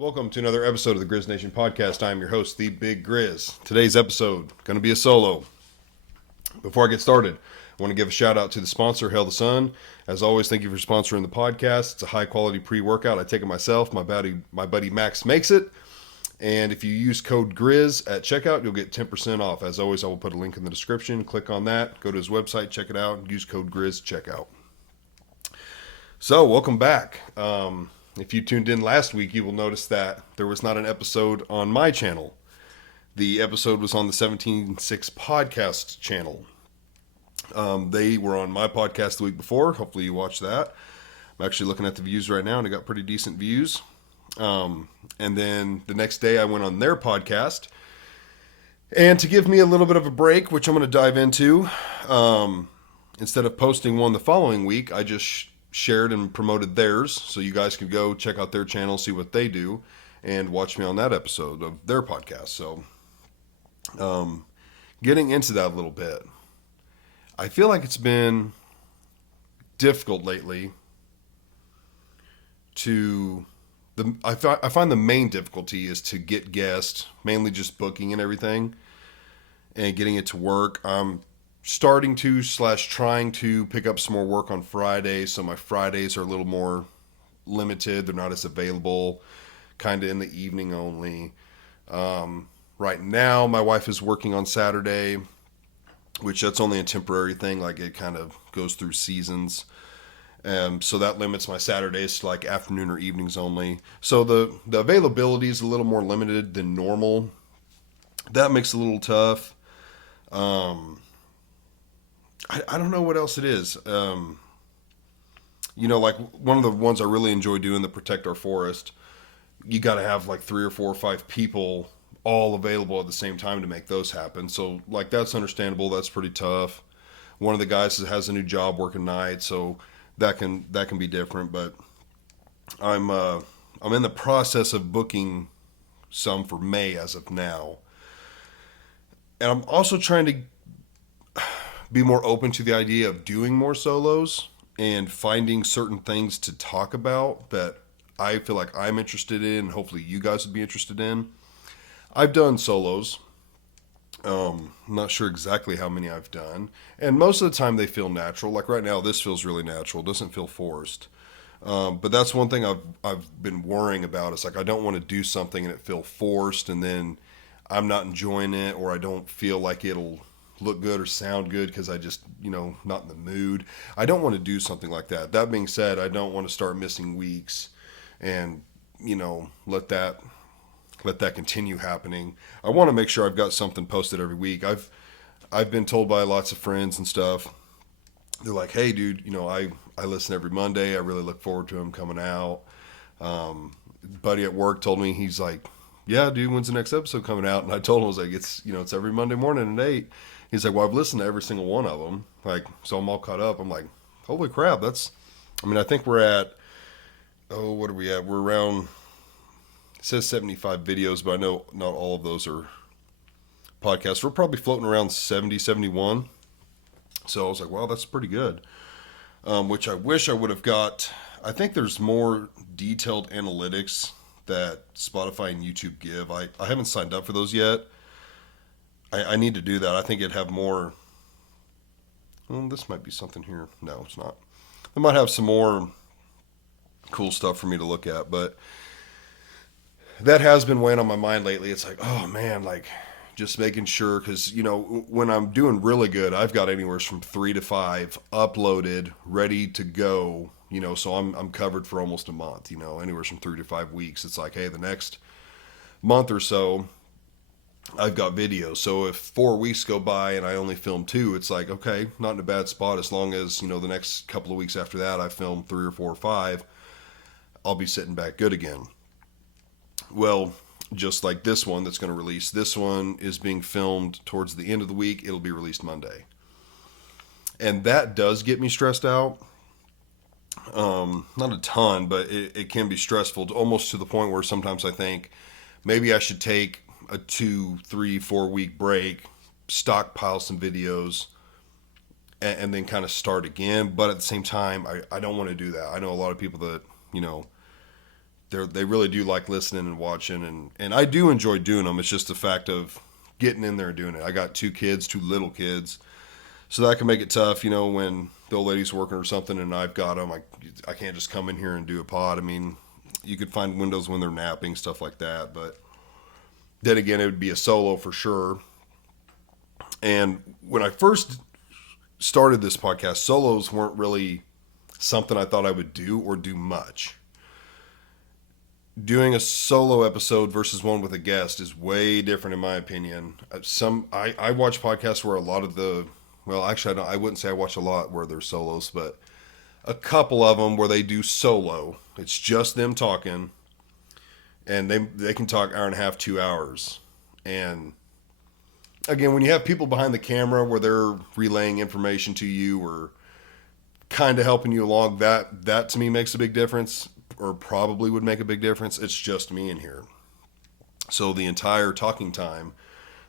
Welcome to another episode of the Grizz Nation podcast. I'm your host, the Big Grizz. Today's episode going to be a solo. Before I get started, I want to give a shout out to the sponsor, Hail the Sun. As always, thank you for sponsoring the podcast. It's a high quality pre-workout. I take it myself. My buddy Max makes it. And if you use code GRIZ at checkout, you'll get 10% off. As always, I will put a link in the description. Click on that. Go to his website, check it out, and use code GRIZ checkout. So, welcome back. If you tuned in last week, you will notice that there was not an episode on my channel. The episode was on the 17.6 podcast channel. They were on my podcast the week before. Hopefully you watched that. I'm actually looking at the views right now, and it got pretty decent views. And then the next day I went on their podcast. And to give me a little bit of a break, which I'm going to dive into, instead of posting one the following week, I just shared and promoted theirs, so you guys can go check out their channel, see what they do, and watch me on that episode of their podcast. So, getting into that a little bit, I feel like it's been difficult lately I find the main difficulty is to get guests, mainly just booking and everything, and getting it to work. I'm starting to / trying to pick up some more work on Fridays, so my Fridays are a little more limited. They're not as available, kind of in the evening only. Right now, my wife is working on Saturday, which that's only a temporary thing. Like, it kind of goes through seasons. So that limits my Saturdays to like afternoon or evenings only. So the availability is a little more limited than normal. That makes it a little tough. I don't know what else it is. Like one of the ones I really enjoy doing, the Protect Our Forest, you got to have like 3 or 4 or 5 people all available at the same time to make those happen. So like that's understandable. That's pretty tough. One of the guys has a new job working nights, so that can be different. But I'm in the process of booking some for May as of now, and I'm also trying to be more open to the idea of doing more solos and finding certain things to talk about that I feel like I'm interested in, and hopefully you guys would be interested in. I've done solos. I'm not sure exactly how many I've done, and most of the time they feel natural. Like right now, this feels really natural. It doesn't feel forced. But that's one thing I've been worrying about. It's like I don't want to do something and it feel forced, and then I'm not enjoying it, or I don't feel like it'll look good or sound good because I just, not in the mood. I don't want to do something like that. That being said, I don't want to start missing weeks and, let that continue happening. I want to make sure I've got something posted every week. I've been told by lots of friends and stuff. They're like, "Hey, dude, I listen every Monday. I really look forward to him coming out." Buddy at work told me, he's like, "Yeah, dude, when's the next episode coming out?" And I told him, I was like, it's every Monday morning at 8. He's like, "Well, I've listened to every single one of them. Like, so I'm all caught up." I'm like, "Holy crap, I think we're at, what are we at? We're around, it says 75 videos, but I know not all of those are podcasts. We're probably floating around 70, 71. So I was like, wow, that's pretty good. Which I wish I would have got. I think there's more detailed analytics that Spotify and YouTube give. I haven't signed up for those yet. I need to do that. I think it'd have more. Well, this might be something here. No, it's not. They might have some more cool stuff for me to look at, but that has been weighing on my mind lately. It's like, oh man, like just making sure, because when I'm doing really good, I've got anywhere from 3 to 5 uploaded, ready to go. So I'm covered for almost a month. Anywhere from 3 to 5 weeks. It's like, hey, the next month or so, I've got videos. So if 4 weeks go by and I only film 2, it's like, okay, not in a bad spot. As long as, the next couple of weeks after that, I film 3 or 4 or 5, I'll be sitting back good again. Well, just like this one that's going to release. This one is being filmed towards the end of the week. It'll be released Monday. And that does get me stressed out. Not a ton, but it can be stressful, almost to the point where sometimes I think maybe I should take a 2, 3, 4 week break, stockpile some videos, and then kind of start again. But at the same time, I don't want to do that. I know a lot of people that, they really do like listening and watching, and I do enjoy doing them. It's just the fact of getting in there and doing it. I got two kids, two little kids, so that can make it tough, when the old lady's working or something and I've got them. I can't just come in here and do a pod. I mean, you could find windows when they're napping, stuff like that. But then again, it would be a solo for sure. And when I first started this podcast, solos weren't really something I thought I would do or do much. Doing a solo episode versus one with a guest is way different in my opinion. I watch podcasts where a lot of actually I wouldn't say I watch a lot where they're solos, but a couple of them where they do solo. It's just them talking, and they can talk hour and a half, 2 hours. And again, when you have people behind the camera where they're relaying information to you or kind of helping you along, that to me makes a big difference, or probably would make a big difference. It's just me in here. So the entire talking time,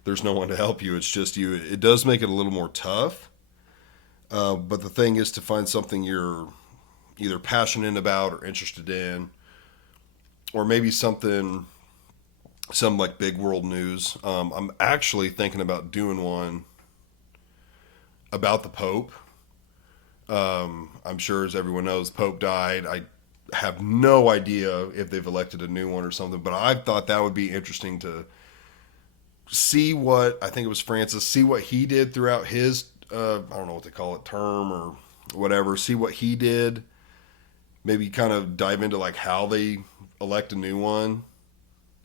there's no one to help you. It's just you. It does make it a little more tough. But the thing is to find something you're either passionate about or interested in, or maybe some like big world news. I'm actually thinking about doing one about the Pope. I'm sure, as everyone knows, Pope died. I have no idea if they've elected a new one or something, but I thought that would be interesting to see what, I think it was Francis, see what he did throughout his, I don't know what they call it, term or whatever, see what he did, maybe kind of dive into like how they elect a new one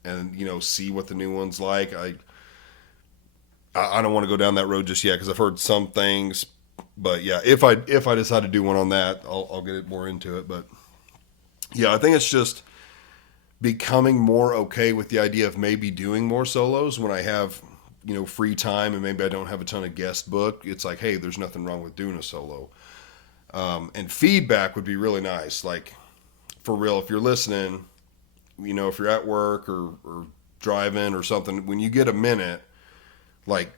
and, see what the new one's like. I don't want to go down that road just yet because I've heard some things, but yeah, if I decide to do one on that, I'll get it more into it. But yeah, I think it's just becoming more okay with the idea of maybe doing more solos when I have, free time and maybe I don't have a ton of guest book. It's like, hey, there's nothing wrong with doing a solo. And feedback would be really nice. Like, for real, if you're listening, if you're at work or driving or something, when you get a minute, like,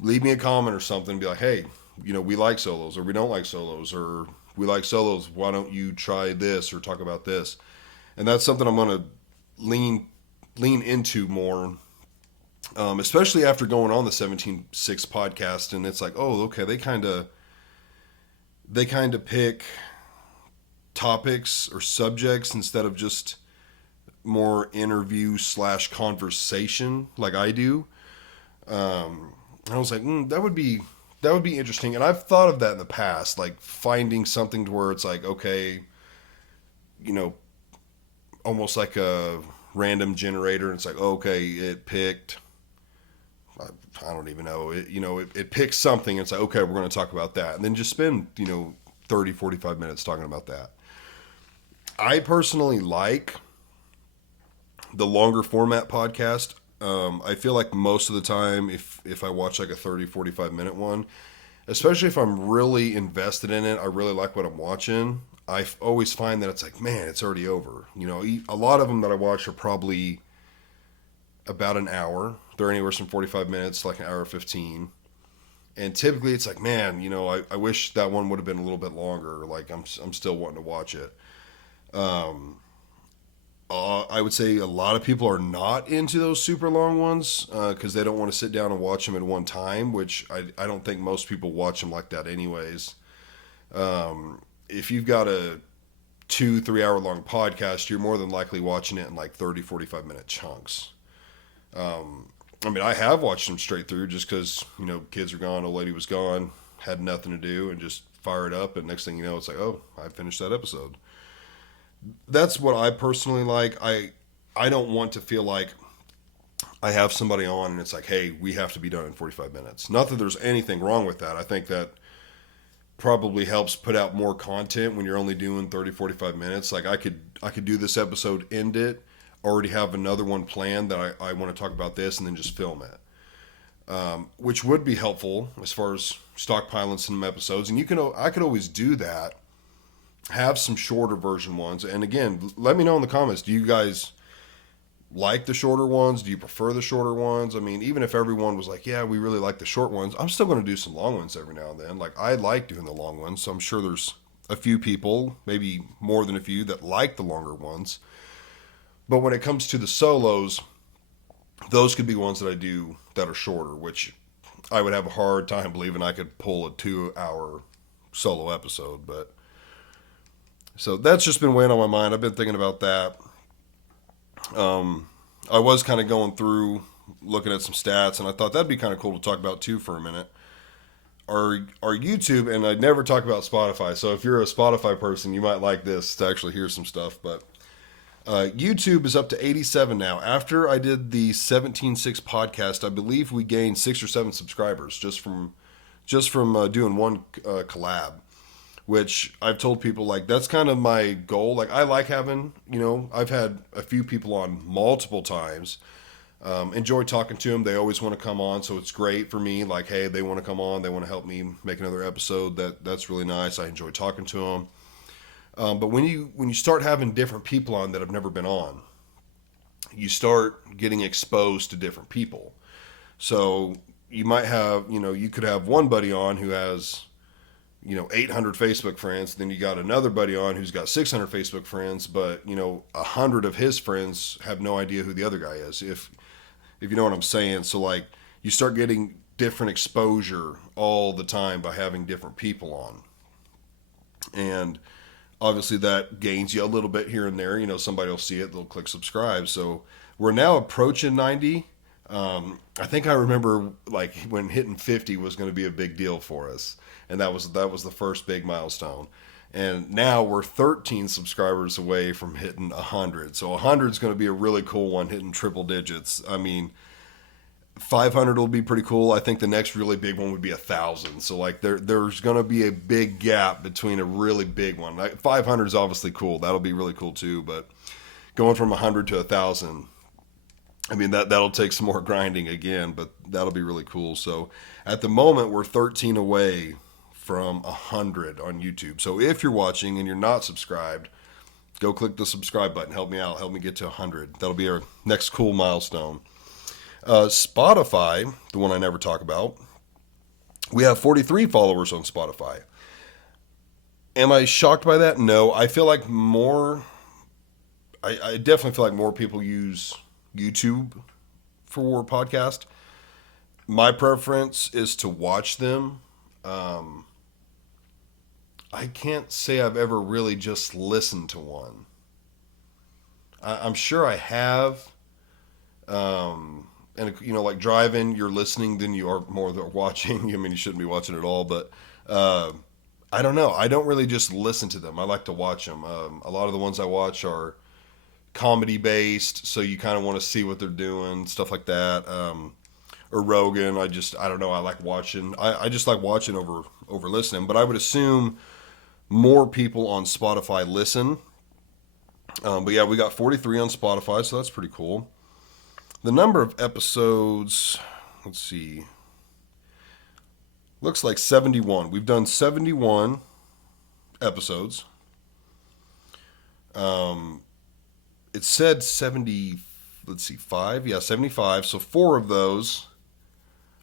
leave me a comment or something, be like, hey, we like solos, or we don't like solos, or we like solos, why don't you try this or talk about this? And that's something I'm going to lean into more, especially after going on the 17.6 podcast. And it's like, oh, okay, they kind of pick topics or subjects instead of just more interview / conversation like I do. I was like, that would be interesting. And I've thought of that in the past, like finding something to where it's like, okay, almost like a random generator. And it's like, okay, it picked, I don't even know, it picks something. And it's like, okay, we're going to talk about that. And then just spend, 30, 45 minutes talking about that. I personally like the longer format podcast. I feel like most of the time, if I watch like a 30, 45 minute one, especially if I'm really invested in it, I really like what I'm watching, I always find that it's like, man, it's already over. A lot of them that I watch are probably about an hour. They're anywhere from 45 minutes to like an hour 15. And typically it's like, man, I wish that one would have been a little bit longer. Like I'm still wanting to watch it. I would say a lot of people are not into those super long ones because they don't want to sit down and watch them at one time, which I don't think most people watch them like that anyways. If you've got a 2-3 hour long podcast, you're more than likely watching it in like 30, 45 minute chunks. I have watched them straight through just because, kids are gone, old lady was gone, had nothing to do, and just fire it up. And next thing you know, it's like, oh, I finished that episode. That's what I personally like. I don't want to feel like I have somebody on and it's like, hey, we have to be done in 45 minutes. Not that there's anything wrong with that. I think that probably helps put out more content when you're only doing 30, 45 minutes. Like I could do this episode, end it, already have another one planned that I want to talk about this, and then just film it. Which would be helpful as far as stockpiling some episodes. And I could always do that. Have some shorter version ones. And again, let me know in the comments, do you guys like the shorter ones? Do you prefer the shorter ones? I mean, even if everyone was like, yeah, we really like the short ones, I'm still going to do some long ones every now and then. Like, I like doing the long ones, so I'm sure there's a few people, maybe more than a few, that like the longer ones. But when it comes to the solos, those could be ones that I do that are shorter, which I would have a hard time believing I could pull a 2 hour solo episode. But so that's just been weighing on my mind. I've been thinking about that. I was kind of going through looking at some stats, and I thought that'd be kind of cool to talk about too for a minute. Our YouTube, and I never talk about Spotify. So if you're a Spotify person, you might like this to actually hear some stuff. But YouTube is up to 87 now. After I did the 17.6 podcast, I believe we gained 6 or 7 subscribers just from doing one collab. Which I've told people, like, that's kind of my goal. Like, I like having, I've had a few people on multiple times. Enjoy talking to them. They always want to come on, so it's great for me. Like, hey, they want to come on. They want to help me make another episode. That's really nice. I enjoy talking to them. But when you start having different people on that have never been on, you start getting exposed to different people. So you might have, you could have one buddy on who has 800 Facebook friends. Then you got another buddy on who's got 600 Facebook friends, but 100 of his friends have no idea who the other guy is. If you know what I'm saying. So like you start getting different exposure all the time by having different people on, and obviously that gains you a little bit here and there. Somebody will see it, they'll click subscribe. So we're now approaching 90. I think I remember like when hitting 50 was going to be a big deal for us, and that was the first big milestone. And now we're 13 subscribers away from hitting 100. So 100 is going to be a really cool one, hitting triple digits. I mean, 500 will be pretty cool. I think the next really big one would be 1,000. So like there's going to be a big gap between a really big one. Like 500 is obviously cool. That'll be really cool too. But going from 100 to 1,000. I mean, that'll take some more grinding again, but that'll be really cool. So at the moment, we're 13 away from 100 on YouTube. So if you're watching and you're not subscribed, go click the subscribe button. Help me out. Help me get to 100. That'll be our next cool milestone. Spotify, the one I never talk about, we have 43 followers on Spotify. Am I shocked by that? No. I feel like I definitely feel like more people use YouTube for podcast. My preference is to watch them. I can't say I've ever really just listened to one. I'm sure I have. And like driving, you're listening, then you are more than watching. I mean, you shouldn't be watching at all, but I don't know. I don't really just listen to them. I like to watch them. A lot of the ones I watch are comedy based, so you kind of want to see what they're doing, stuff like that. Or Rogan, I don't know. I like watching. I just like watching over listening. But I would assume more people on Spotify listen. But yeah, we got 43 on Spotify, so that's pretty cool. The number of episodes, let's see, looks like 71. We've done 71 episodes. It said 70, let's see, 5? Yeah, 75. So 4 of those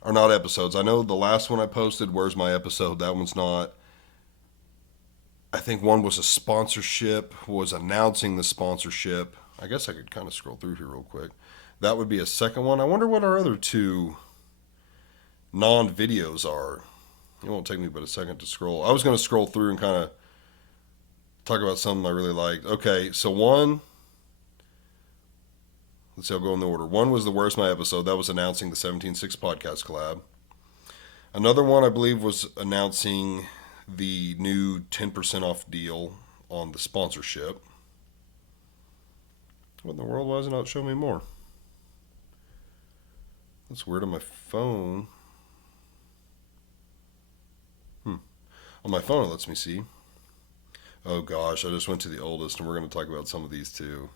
are not episodes. I know the last one I posted, Where's My Episode? That one's not. I think one was a sponsorship, was announcing the sponsorship. I guess I could kind of scroll through here real quick. That would be a second one. I wonder what our other 2 non-videos are. It won't take me but a second to scroll. I was going to scroll through and kind of talk about something I really liked. Okay, so one, let's see, I'll go in the order. One was the Where's My Episode? That was announcing the 17.6 podcast collab. Another one, I believe, was announcing the new 10% off deal on the sponsorship. What in the world? Why does it not show me more? That's weird on my phone. On my phone, it lets me see. Oh gosh, I just went to the oldest, and we're going to talk about some of these too.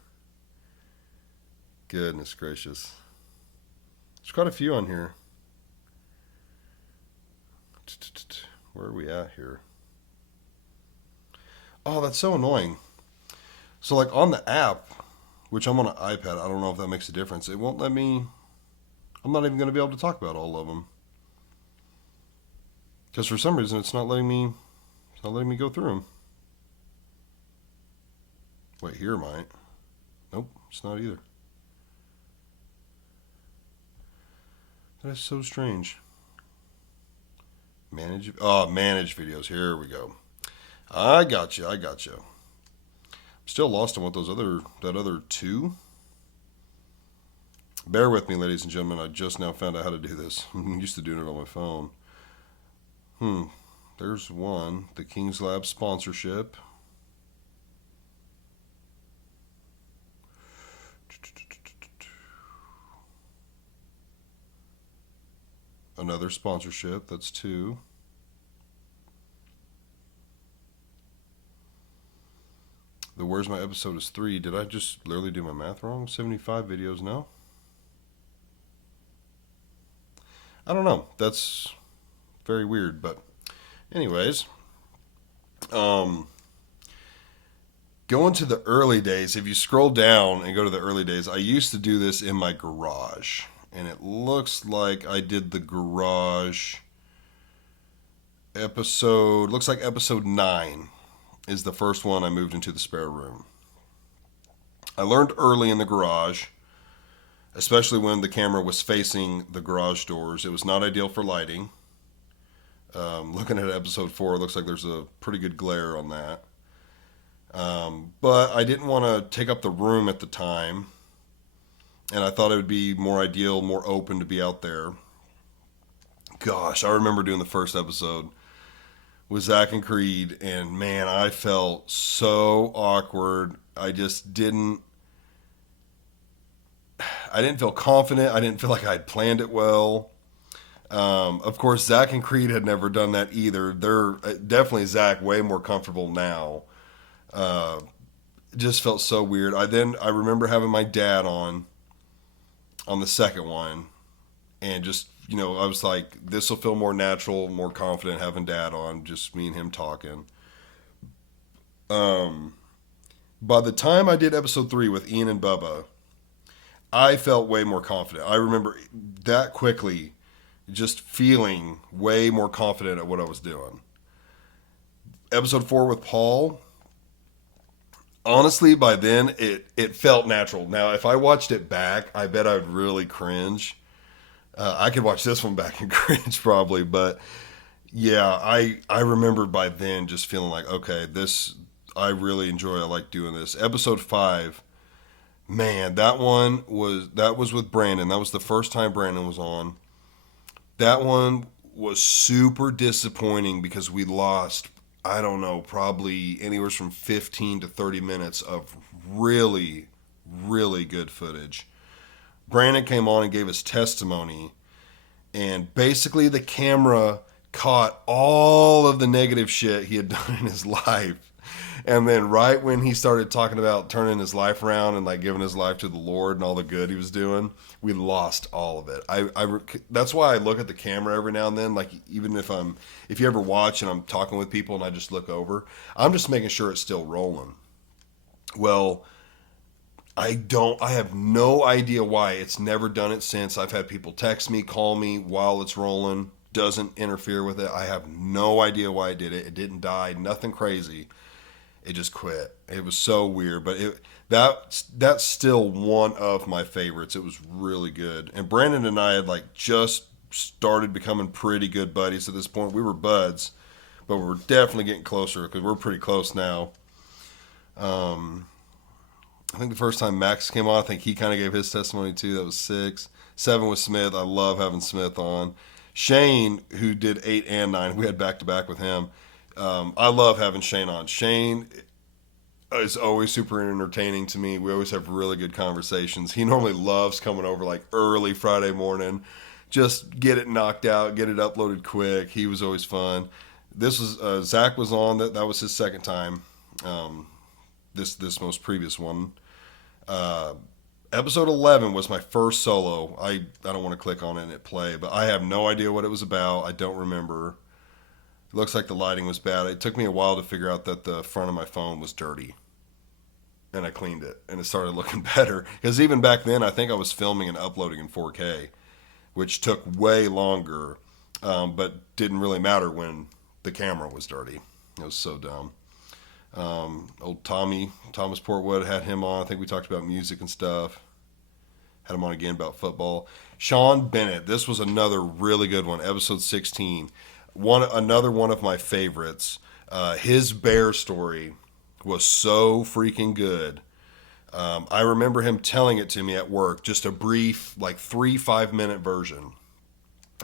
Goodness gracious. There's quite a few on here. Where are we at here? Oh, that's so annoying. So like on the app, which I'm on an iPad, I don't know if that makes a difference. It won't let me, I'm not even going to be able to talk about all of them. Because for some reason it's not letting me go through them. Wait, here it might. Nope, it's not either. That's so strange. Manage videos. Here we go. I got you. I got you. Still lost on what that other two. Bear with me, ladies and gentlemen. I just now found out how to do this. I'm used to doing it on my phone. There's one. The King's Lab sponsorship. Another sponsorship. That's two. The Where's My Episode is three. Did I just literally do my math wrong? 75 videos now? I don't know. That's very weird. But, anyways, um, going to the early days, if you scroll down and go to the early days, I used to do this in my garage. And it looks like I did the garage episode, looks like episode 9 is the first one I moved into the spare room. I learned early in the garage, especially when the camera was facing the garage doors. It was not ideal for lighting. Looking at episode 4, it looks like there's a pretty good glare on that. But I didn't want to take up the room at the time, and I thought it would be more ideal, more open to be out there. Gosh, I remember doing the first episode with Zach and Creed, and man, I felt so awkward. I didn't feel confident. I didn't feel like I'd planned it well. Of course, Zach and Creed had never done that either. They're definitely Zach way more comfortable now. It just felt so weird. I remember having my dad on the second one, and just I was like, this will feel more natural, more confident having dad on, just me and him talking. By the time I did episode 3 with Ian and Bubba, I felt way more confident. I remember that quickly just feeling way more confident at what I was doing. Episode 4 with Paul, honestly, by then it felt natural. Now, if I watched it back, I bet I would really cringe. I could watch this one back and cringe probably, but yeah, I remember by then just feeling like, okay, this I really enjoy. I like doing this. Episode 5, man, that was with Brandon. That was the first time Brandon was on. That one was super disappointing because we lost, I don't know, probably anywhere from 15 to 30 minutes of really, really good footage. Brandon came on and gave his testimony, and basically the camera caught all of the negative shit he had done in his life. And then right when he started talking about turning his life around and like giving his life to the Lord and all the good he was doing, we lost all of it. That's why I look at the camera every now and then. Like even if you ever watch and I'm talking with people and I just look over, I'm just making sure it's still rolling. Well, I have no idea why. It's never done it since. I've had people text me, call me while it's rolling. Doesn't interfere with it. I have no idea why I did it. It didn't die. Nothing crazy. It just quit. It was so weird, but that's still one of my favorites. It was really good. And Brandon and I had like just started becoming pretty good buddies at this point. We were buds, but we're definitely getting closer because we're pretty close now. I think the first time Max came on, I think he kind of gave his testimony too. That was 6. 7 with Smith. I love having Smith on. Shane, who did 8 and 9, we had back to back with him. I love having Shane on. Shane is always super entertaining to me. We always have really good conversations. He normally loves coming over like early Friday morning, just get it knocked out, get it uploaded quick. He was always fun. This was Zach was on. That was his second time. This most previous one. Episode 11 was my first solo. I don't want to click on it and hit play, but I have no idea what it was about. I don't remember. It looks like the lighting was bad. It took me a while to figure out that the front of my phone was dirty. And I cleaned it, and it started looking better. Because even back then, I think I was filming and uploading in 4K, which took way longer, but didn't really matter when the camera was dirty. It was so dumb. Old Thomas Portwood, had him on. I think we talked about music and stuff. Had him on again about football. Sean Bennett. This was another really good one. Episode 16. Another one of my favorites. His bear story was so freaking good. I remember him telling it to me at work, just a brief, like 3 5-minute version.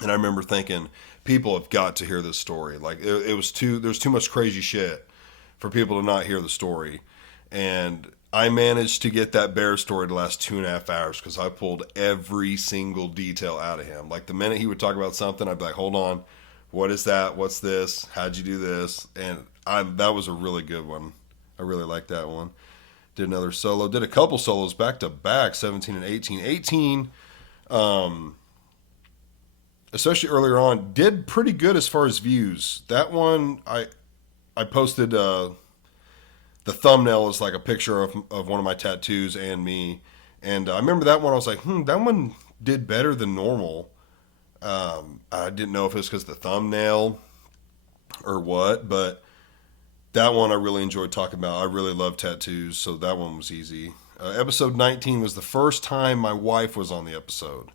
And I remember thinking, people have got to hear this story. Like it was there's too much crazy shit for people to not hear the story. And I managed to get that bear story to last 2.5 hours because I pulled every single detail out of him. Like the minute he would talk about something, I'd be like, hold on, what is that? What's this? How'd you do this? And that was a really good one. I really liked that one. Did another solo. Did a couple solos back to back, 17 and 18. 18, especially earlier on, did pretty good as far as views. That one, I posted the thumbnail is like a picture of one of my tattoos and me. And I remember that one, I was like, that one did better than normal. I didn't know if it was because the thumbnail or what, but that one I really enjoyed talking about. I really love tattoos, so that one was easy. Episode 19 was the first time my wife was on the episode.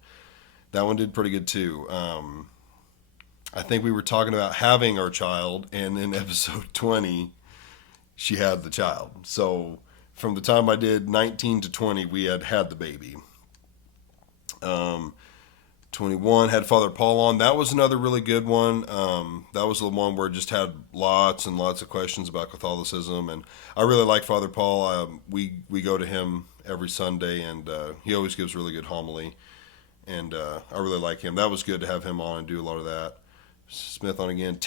That one did pretty good too. I think we were talking about having our child, and in episode 20, she had the child. So from the time I did 19 to 20, we had the baby. 21 had Father Paul on. That was another really good one. That was the one where it just had lots and lots of questions about Catholicism, and I really like Father Paul. We go to him every Sunday, and he always gives really good homily, and I really like him. That was good to have him on and do a lot of that. Smith on again.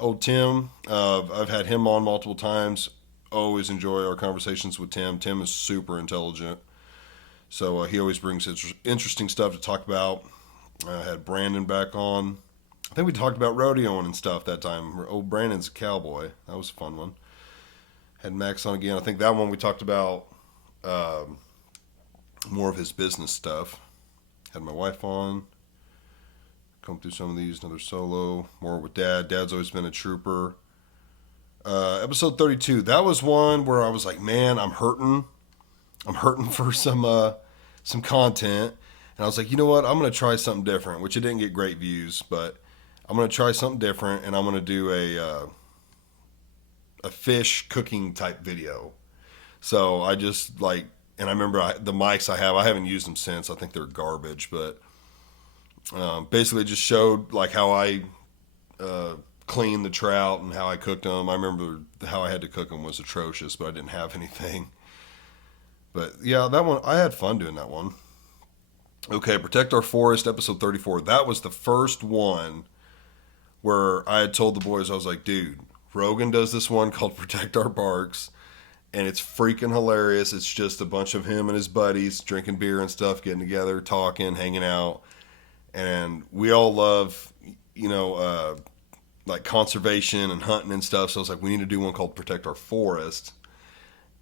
Old Tim. I've had him on multiple times. Always enjoy our conversations with Tim. Tim is super intelligent, so he always brings interesting stuff to talk about. I had Brandon back on. I think we talked about rodeoing and stuff that time. Oh, Brandon's a cowboy. That was a fun one. Had Max on again. I think that one we talked about more of his business stuff. Had my wife on. Come through some of these. Another solo. More with Dad. Dad's always been a trooper. Episode 32. That was one where I was like, man, I'm hurting. I'm hurting for some content. And I was like, you know what? I'm going to try something different, which it didn't get great views, but I'm going to try something different, and I'm going to do a fish cooking type video. So I just like, and I remember the mics I haven't used them since. I think they're garbage, but basically just showed like how I cleaned the trout and how I cooked them. I remember how I had to cook them was atrocious, but I didn't have anything. But yeah, that one, I had fun doing that one. Okay, Protect Our Forest, episode 34. That was the first one where I had told the boys, I was like, dude, Rogan does this one called Protect Our Parks, and it's freaking hilarious. It's just a bunch of him and his buddies drinking beer and stuff, getting together, talking, hanging out. And we all love, like conservation and hunting and stuff. So I was like, we need to do one called Protect Our Forest.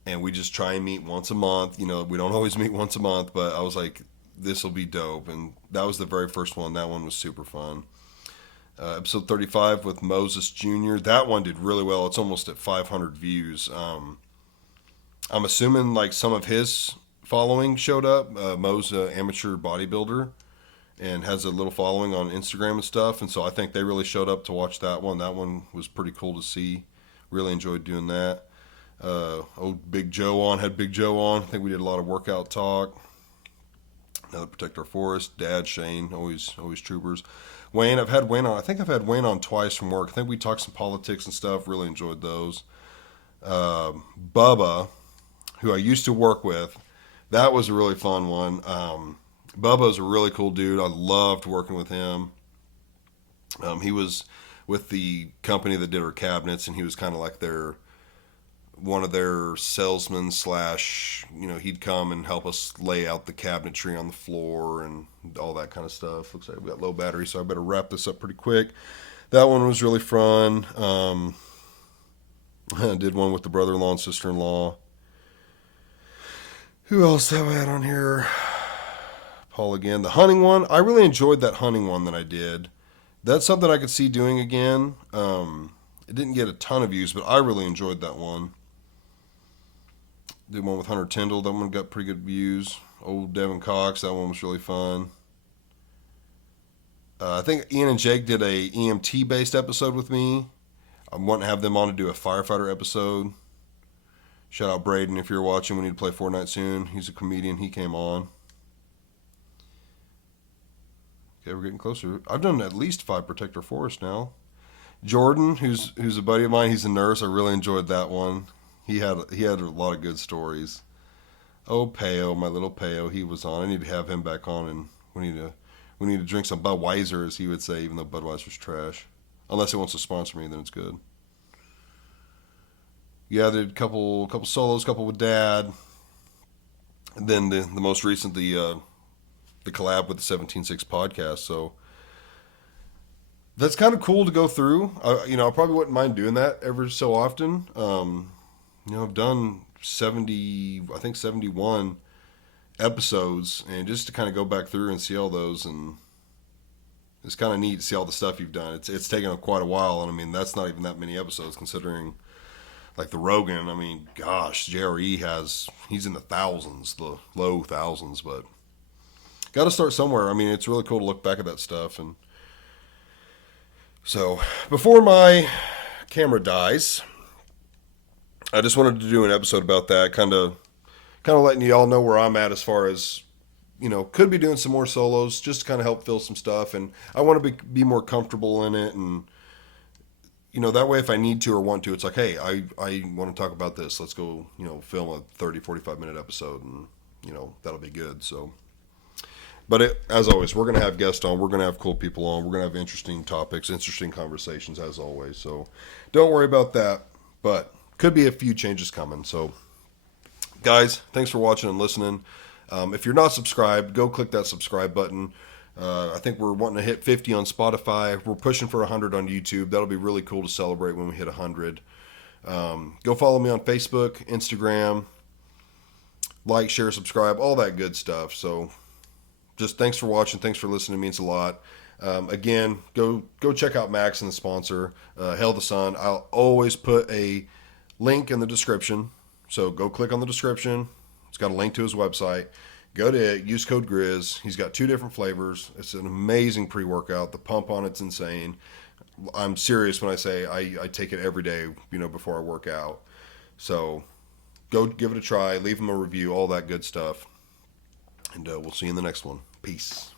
And we just try and meet once a month. We don't always meet once a month, but I was like, this will be dope. And that was the very first one. That one was super fun. Episode 35 with Moses Jr. That one did really well. It's almost at 500 views. I'm assuming like some of his following showed up. Mo's an amateur bodybuilder and has a little following on Instagram and stuff. And so I think they really showed up to watch that one. That one was pretty cool to see. Really enjoyed doing that. Old Big Joe on. Had Big Joe on. I think we did a lot of workout talk. Another Protect Our Forest. Dad, Shane, always troopers. Wayne, I've had Wayne on. I think I've had Wayne on twice from work. I think we talked some politics and stuff. Really enjoyed those. Bubba, who I used to work with, that was a really fun one. Bubba's a really cool dude. I loved working with him. He was with the company that did our cabinets, and he was kind of like one of their salesmen / he'd come and help us lay out the cabinetry on the floor and all that kind of stuff. Looks like we got low battery, so I better wrap this up pretty quick. That one was really fun. I did one with the brother-in-law and sister-in-law. Who else have I had on here? Paul again. The hunting one. I really enjoyed that hunting one that I did. That's something I could see doing again. It didn't get a ton of views, but I really enjoyed that one. Did one with Hunter Tyndall. That one got pretty good views. Old Devin Cox. That one was really fun. I think Ian and Jake did a EMT based episode with me. I want to have them on to do a firefighter episode. Shout out Braden if you're watching. We need to play Fortnite soon. He's a comedian. He came on. Okay, we're getting closer. I've done at least 5 Protect Our Forest now. Jordan, who's a buddy of mine, he's a nurse. I really enjoyed that one. He had a lot of good stories. Oh, Peo, my little Peo, he was on. I need to have him back on, and we need to drink some Budweiser, as he would say, even though Budweiser's trash. Unless he wants to sponsor me, then it's good. Yeah, I did a couple solos, couple with Dad, and then the most recent the collab with the 17.6 podcast. So that's kind of cool to go through. I probably wouldn't mind doing that ever so often. I've done 70, I think 71 episodes, and just to kind of go back through and see all those, and it's kind of neat to see all the stuff you've done. It's taken quite a while, and I mean that's not even that many episodes considering like the Rogan. I mean, gosh, JRE he's in the thousands, the low thousands, but got to start somewhere. I mean, it's really cool to look back at that stuff. And so before my camera dies, I just wanted to do an episode about that, kind of letting you all know where I'm at as far as, could be doing some more solos just to kind of help fill some stuff. And I want to be more comfortable in it. And, that way if I need to or want to, it's like, hey, I want to talk about this. Let's go, film a 30, 45-minute episode, and, that'll be good. So, but as always, we're going to have guests on. We're going to have cool people on. We're going to have interesting topics, interesting conversations, as always. So don't worry about that. But could be a few changes coming. So, guys, thanks for watching and listening. If you're not subscribed, go click that subscribe button. I think we're wanting to hit 50 on Spotify. We're pushing for 100 on YouTube. That'll be really cool to celebrate when we hit 100. Go follow me on Facebook, Instagram. Like, share, subscribe, all that good stuff. So just thanks for watching. Thanks for listening. It means a lot. Again, go check out Max and the sponsor, Hail the Sun. I'll always put a link in the description. So go click on the description. It's got a link to his website. Go to it. Use code Grizz. He's got 2 different flavors. It's an amazing pre-workout. The pump on it's insane. I'm serious when I say I take it every day, before I work out. So go give it a try. Leave him a review. All that good stuff. And we'll see you in the next one. Peace.